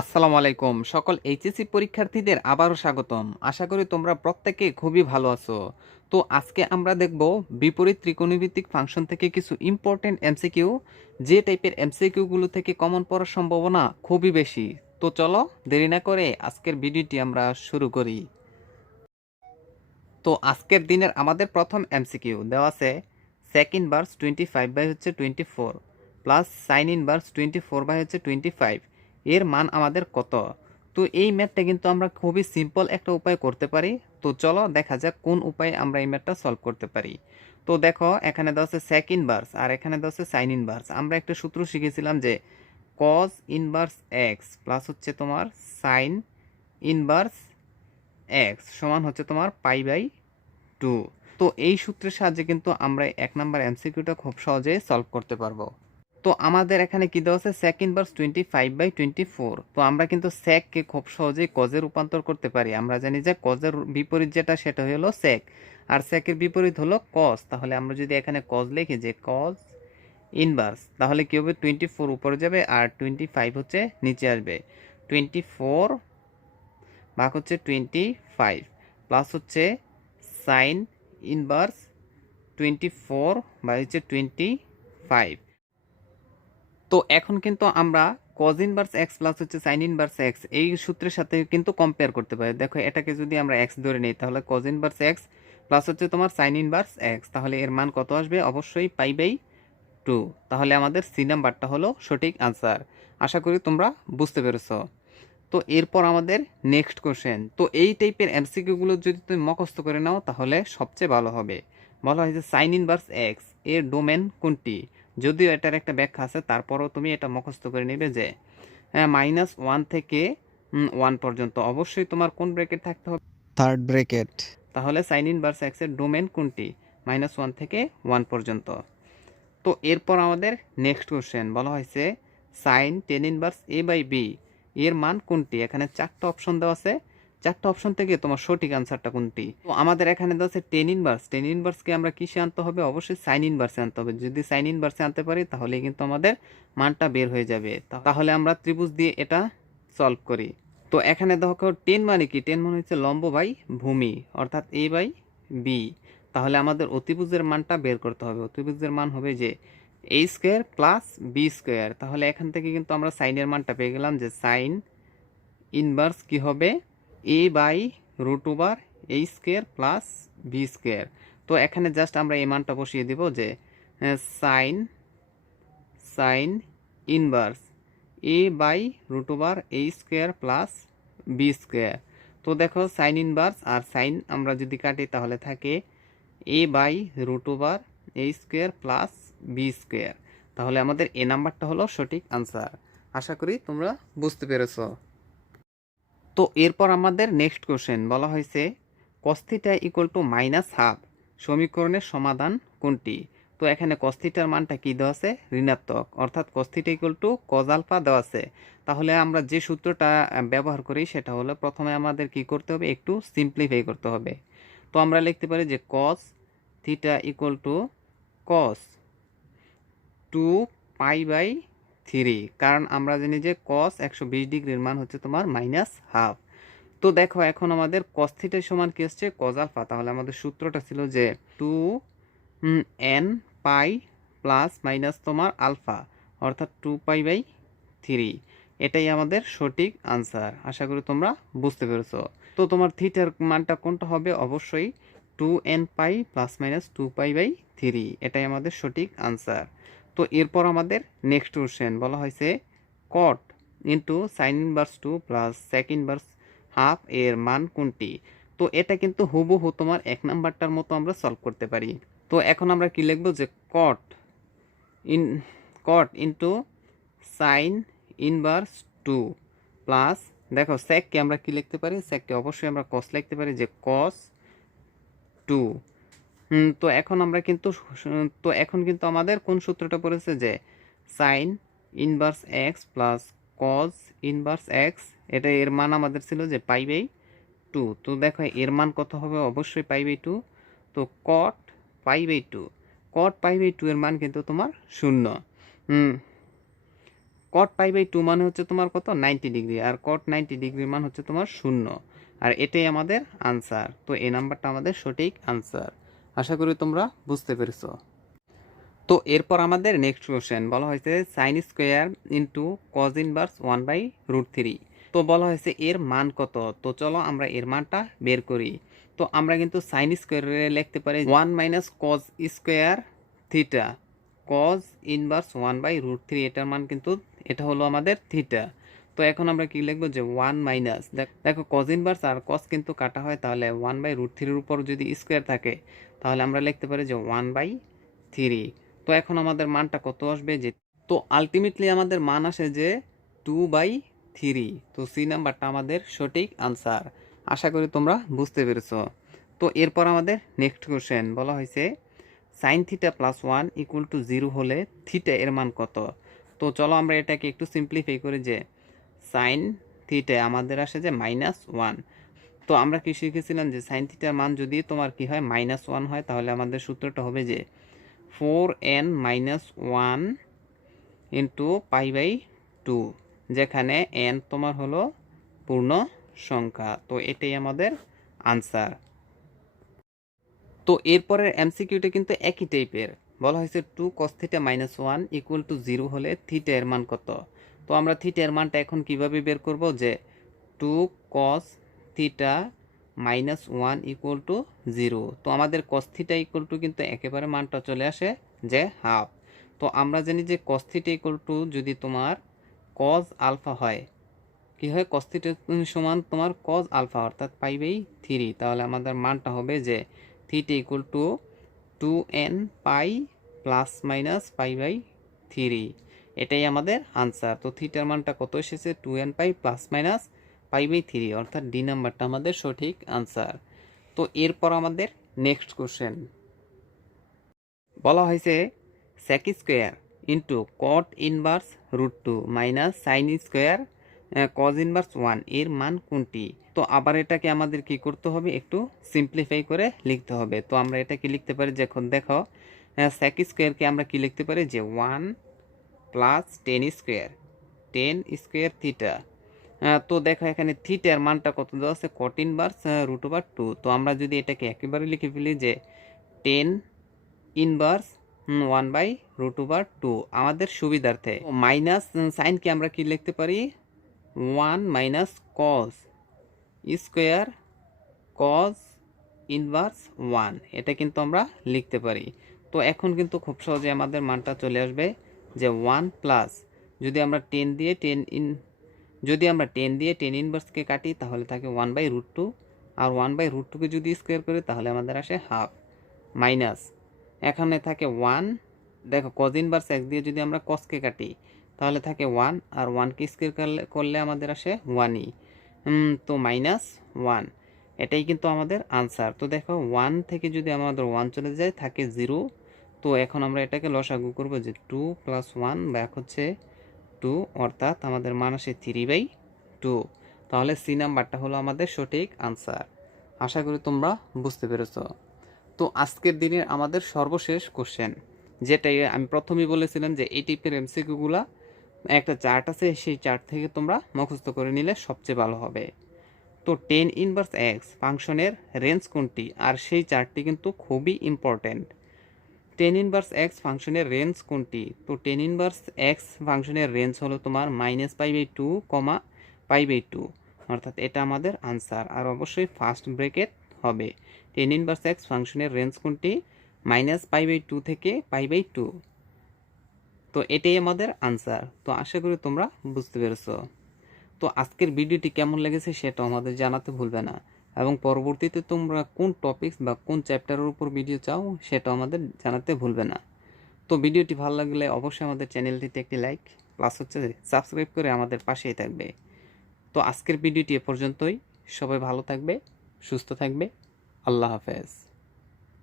আসসালামু আলাইকুম সকল এইচএসসি পরীক্ষার্থীদের আবারও স্বাগতম। আশা করি তোমরা প্রত্যেকে খুবই ভালো আছো। তো আজকে আমরা দেখব বিপরীত ত্রিকোণমিতিক ফাংশন থেকে কিছু ইম্পর্টেন্ট এমসিকিউ, যে টাইপের এমসিকিউগুলো থেকে কমন পড়ার সম্ভাবনা খুবই বেশি। তো চলো দেরি না করে আজকের ভিডিওটি আমরা শুরু করি। তো আজকের দিনের আমাদের প্রথম এমসিকিউ দেওয়া আছে sec inverse 25/24 plus sign inverse 24/25 এর মান আমাদের কত। তো এই ম্যাথটা কিন্তু আমরা খুবই সিম্পল একটা উপায় করতে পারি। তো চলো দেখা যাক কোন উপায়ে আমরা এই ম্যাথটা সলভ করতে পারি। তো দেখো এখানে দেওয়া আছে sec ইনভার্স আর এখানে দেওয়া আছে সাইন ইনভার্স। আমরা একটা সূত্র শিখেছিলাম যে cos ইনভার্স x প্লাস হচ্ছে তোমার সাইন ইনভার্স x সমান হচ্ছে তোমার π/2। তো এই সূত্রের সাহায্যে কিন্তু আমরা 1 নাম্বার এমসিকিউটা খুব সহজেই সলভ করতে পারবো। তো আমাদের এখানে কি দেওয়া আছে sec ইনভার্স 25/24। তো আমরা কিন্তু sec কে খুব সহজেই cos এ রূপান্তর করতে পারি। আমরা জানি যে cos এর বিপরীত যেটা সেটা হলো sec, আর sec এর বিপরীত হলো cos। তাহলে আমরা যদি এখানে cos লিখি যে cos ইনভার্স, তাহলে কি হবে 24 উপরে যাবে আর 25 হচ্ছে নিচে আসবে। 24 ভাগ হচ্ছে 25 প্লাস হচ্ছে সাইন ইনভার্স 24 বাই হচ্ছে 25। তো এখন কিন্তু আমরা cos ইনভার্স x প্লাস হচ্ছে সাইন ইনভার্স x এই সূত্রের সাথে কিন্তু কম্পেয়ার করতে পারি। দেখো এটাকে যদি আমরা x ধরে নিই তাহলে cos ইনভার্স x প্লাস হচ্ছে তোমার সাইন ইনভার্স x, তাহলে এর মান কত আসবে? অবশ্যই π/2। তাহলে আমাদের সি নাম্বারটা হলো সঠিক আনসার। আশা করি তোমরা বুঝতে পেরেছো। তো এরপর আমাদের নেক্সট কোশ্চেন। তো এই টাইপের এমসিকিউগুলো যদি তুমি মুখস্থ করে নাও তাহলে সবচেয়ে ভালো হবে। বলা হয় যে সাইন ইনভার্স এক্স এর ডোমেন কোনটি। যদিও এটার একটা ব্যাখ্যা আছে, তারপরও তুমি এটা মুখস্থ করে নেবে যে -1 থেকে 1 পর্যন্ত অবশ্যই তোমার কোন ব্র্যাকেট থাকতে হবে? Third bracket. তাহলে সাইন ইনভার্স এক্স এর ডোমেন কোনটি? -1 থেকে 1 পর্যন্ত। তো এরপর আমাদের নেক্সট কোশ্চেন বলা হয়েছে সাইন টেন ইনভার্স a/b এর মান কোনটি। এখানে 4টা অপশন দেওয়া আছে, 4টা অপশন থেকে তোমার সঠিক আনসারটা কোনটি। তো আমাদের এখানে দেওয়া আছে টেন ইনভার্স, টেন ইনভার্সকে আমরা কিসে আনতে হবে? অবশ্যই সাইন ইনভার্সে আনতে হবে। যদি সাইন ইনভার্সে আনতে পারি তাহলে কিন্তু আমাদের মানটা বের হয়ে যাবে। তাহলে আমরা ত্রিভুজ দিয়ে এটা সলভ করি। তো এখানে দেখো টেন মানে কি? টেন মানে হচ্ছে লম্ব বাই ভূমি, অর্থাৎ a/b। তাহলে আমাদের অতিভুজের মানটা বের করতে হবে। অতিভুজের মান হবে যে a square plus B square. তাহলে এখান থেকে কিন্তু আমরা সাইনের মানটা পেয়ে গেলাম যে সাইন ইনভার্স কি হবে? a/√a square plus B square. তো এখানে জাস্ট আমরা এই মানটা বসিয়ে দিব যে sine sine inverse a/√a square plus B square. তো দেখো সাইন ইনভার্স আর সাইন আমরা যদি কাটি তাহলে থাকে a/√a square plus B square. তাহলে আমাদের এ নাম্বারটা হলো সঠিক আনসার। আশা করি তোমরা বুঝতে পেরেছো। তো এরপর আমাদের নেক্সট কোশ্চেন বলা হয়েছে cos θ = -12 সমীকরণের সমাধান কোনটি। তো এখানে cos θ এর মানটা কি দেওয়া আছে? ঋণাত্মক, অর্থাৎ cos θ = cos α দেওয়া আছে। তাহলে আমরা যে সূত্রটা ব্যবহার করি সেটা হলো প্রথমে আমাদের কি করতে হবে? একটু সিম্পলিফাই করতে হবে। তো আমরা লিখতে পারি যে cos θ = cos 2π/3, কারণ আমরা জানি যে cos 120 ডিগ্রির মান হচ্ছে তোমার -12। তো দেখো এখন আমাদের cos θ সমান কি আসছে? cos α। তাহলে আমাদের সূত্রটা ছিল যে 2n পাই প্লাস মাইনাস তোমার আলফা, অর্থাৎ 2π/3। এটাই আমাদের সঠিক আনসার। আশা করি তোমরা বুঝতে পেরেছো। তো তোমার থিটার মানটা কোনটা হবে? অবশ্যই 2n পাই প্লাস মাইনাস 2π/3, এটাই আমাদের সঠিক আনসার। তো এরপর আমাদের নেক্সট কোশ্চেন বলা হয়েছে cot into sine inverse 2 plus sec inverse half এর মান কোনটি। তো এটা কিন্তু হুবহু তোমার 1 নাম্বারটার মতো আমরা সলভ করতে পারি। তো এখন আমরা কি লিখবো যে cot into sine inverse 2 plus, দেখো সেককে আমরা কি লিখতে পারি? সেককে অবশ্যই আমরা cos লিখতে পারি যে cos 2। তো এখন আমরা কিন্তু আমাদের কোন সূত্রটা পড়েছে যে sign inverse x plus cos inverse x, এটা এর মান আমাদের ছিল যে π/2। তো দেখো এর মান কত হবে? অবশ্যই π/2। তো cot π/2, cot π/2 এর মান কিন্তু তোমার 0। কট পাই বাই 2 মানে হচ্ছে তোমার কত 90 ডিগ্রি, আর কট 90 ডিগ্রি মান হচ্ছে তোমার 0, আর এটাই আমাদের আনসার। তো এই নাম্বারটা আমাদের সঠিক আনসার। আশা করি তোমরা বুঝতে পেরেছো। তো এরপর আমাদের নেক্সট কোশ্চেন বলা হয়েছে sine square into cos inverse 1/√3। তো বলা হয়েছে এর মান কত। তো চলো আমরা এর মানটা বের করি। তো আমরা কিন্তু সাইন স্কোয়ারে লিখতে পারি 1 minus cos square theta, cos inverse 1/√3, এটার মান কিন্তু এটা হলো আমাদের থিটা। তো এখন আমরা কি লিখবো যে 1 মাইনাস, দেখো কজ ইনভার্স আর কজ কিন্তু কাটা হয়, তাহলে 1/√3 উপর যদি স্কোয়ার থাকে তাহলে আমরা লিখতে পারি যে 1/3। তো এখন আমাদের মানটা কত আসবে, যে তো আলটিমেটলি আমাদের মান আসে যে 2/3। তো সি নাম্বারটা আমাদের সঠিক আনসার। আশা করি তোমরা বুঝতে পেরেছো। তো এরপর আমাদের নেক্সট কোশ্চেন বলা হয়েছে sine theta plus 1 equal to 0 হলে থিটা এর মান কত। তো চলো আমরা এটাকে একটু সিম্পলিফাই করি যে সাইন থিটা আমাদের আসে যে -1। তো আমরা কি শিখেছিলাম যে সাইন থিটার মান যদি তোমার কি হয় -1 হয়, তাহলে আমাদের সূত্রটা হবে যে 4n - 1 ইন্টু π/2, যেখানে n তোমার হলো পূর্ণ সংখ্যা। তো এটাই আমাদের আনসার। তো এরপরের এমসিকিউটা কিন্তু একই টাইপের। বলা হয়েছে 2 cos θ - 1 ইকুয়াল টু 0 হলে থিটা এর মান কত। তো আমরা থিটা এর মানটা এখন কিভাবে বের করব, যে 2 cos θ - 1 ইকুয়াল টু 0। তো আমাদের cos θ ইকুয়াল টু কিন্তু একেবারে মানটা চলে আসে যে হাফ। তো আমরা জানি যে cos θ ইকুয়াল টু যদি তোমার cos আলফা হয়, কি হয় cos θ সমান তোমার cos আলফা অর্থাৎ π/3, তাহলে আমাদের মানটা হবে যে theta equal to 2n pi plus minus π/3। এটাই আমাদের আনসার। তো থিটার মানটা কত এসেছে 2n পাই প্লাস মাইনাস π/3, অর্থাৎ ডি নাম্বারটা আমাদের সঠিক আনসার। তো এরপর আমাদের নেক্সট কোশ্চেন বলা হয়েছে sec square into cot inverse √2 minus sine square cos inverse 1 এর মান কোনটি। তো আবার এটাকে আমাদের কি করতে হবে, একটু সিম্পলিফাই করে লিখতে হবে। তো আমরা এটাকে লিখতে পারি, যখন দেখো sec স্কোয়ারকে আমরা কি লিখতে পারি যে 1 প্লাস 10 স্কোয়ার, 10 স্কোয়ার থিটা। তো দেখো এখানে থিটার মানটা কত দেওয়া আছে, কট ইনভার্স √2। তো আমরা যদি এটাকে একেবারে লিখে ফেলি যে 10 ইনভার্স 1/√2 আমাদের সুবিধার্থে, মাইনাস সাইনকে আমরা কি লিখতে পারি 1 minus cos square cos inverse 1, এটা কিন্তু আমরা লিখতে পারি। তো এখন কিন্তু খুব সহজে আমাদের মানটা চলে আসবে যে 1 প্লাস, যদি আমরা 10 দিয়ে 10 ইনভার্সকে কাটি তাহলে থাকে 1/√2, আর 1/√2কে যদি স্কোয়ার করি তাহলে আমাদের আসে হাফ, মাইনাস এখানে থাকে 1, দেখো কজ ইনভার্স x দিয়ে যদি আমরা কসকে কাটি তাহলে থাকে 1, আর 1কে স্কোয়ার করলে আমাদের আসে 1ই, তো -1, এটাই কিন্তু আমাদের আনসার। তো দেখো 1 থেকে যদি আমাদের 1 চলে যায় থাকে 0। তো এখন আমরা এটাকে লসাগু করব যে 2 + 1 ব্যাক হচ্ছে 2, অর্থাৎ আমাদের মান আসে 3/2। তাহলে সি নাম্বারটা হলো আমাদের সঠিক আনসার। আশা করি তোমরা বুঝতে পেরেছো। তো আজকের দিনের আমাদের সর্বশেষ কোশ্চেন, যেটাই আমি প্রথমেই বলেছিলাম যে এই টাইপের এমসিকিউগুলা একটা চার্ট আছে, সেই চার্ট থেকে তোমরা মুখস্থ করে নিলে সবচেয়ে ভালো হবে। তো tan ইনভার্স x ফাংশনের রেঞ্জ কোনটি, আর সেই চার্টটি কিন্তু খুবই ইম্পর্টেন্ট। tan ইনভার্স x ফাংশনের রেঞ্জ কোনটি। তো tan ইনভার্স x ফাংশনের রেঞ্জ হলো তোমার -π/2, π/2, অর্থাৎ এটা আমাদের আনসার। আর অবশ্যই ফার্স্ট ব্রেকেট হবে। tan ইনভার্স x ফাংশনের রেঞ্জ কোনটি, -π/2 থেকে π/2। তো এটাই আমাদের আনসার। তো আশা করি তোমরা বুঝতে পেরেছো। তো আজকের ভিডিওটি কেমন লেগেছে সেটা আমাদের জানাতে ভুলবে না, এবং পরবর্তীতে তোমরা কোন টপিকস বা কোন চ্যাপ্টারের উপর ভিডিও চাও সেটা আমাদের জানাতে ভুলবে না। তো ভিডিওটি ভালো লাগলে অবশ্যই আমাদের চ্যানেলটিতে একটি লাইক প্লাস হচ্ছে সাবস্ক্রাইব করে আমাদের পাশেই থাকবে। তো আজকের ভিডিওটি এ পর্যন্তই। সবাই ভালো থাকবে, সুস্থ থাকবে। আল্লাহ হাফেজ।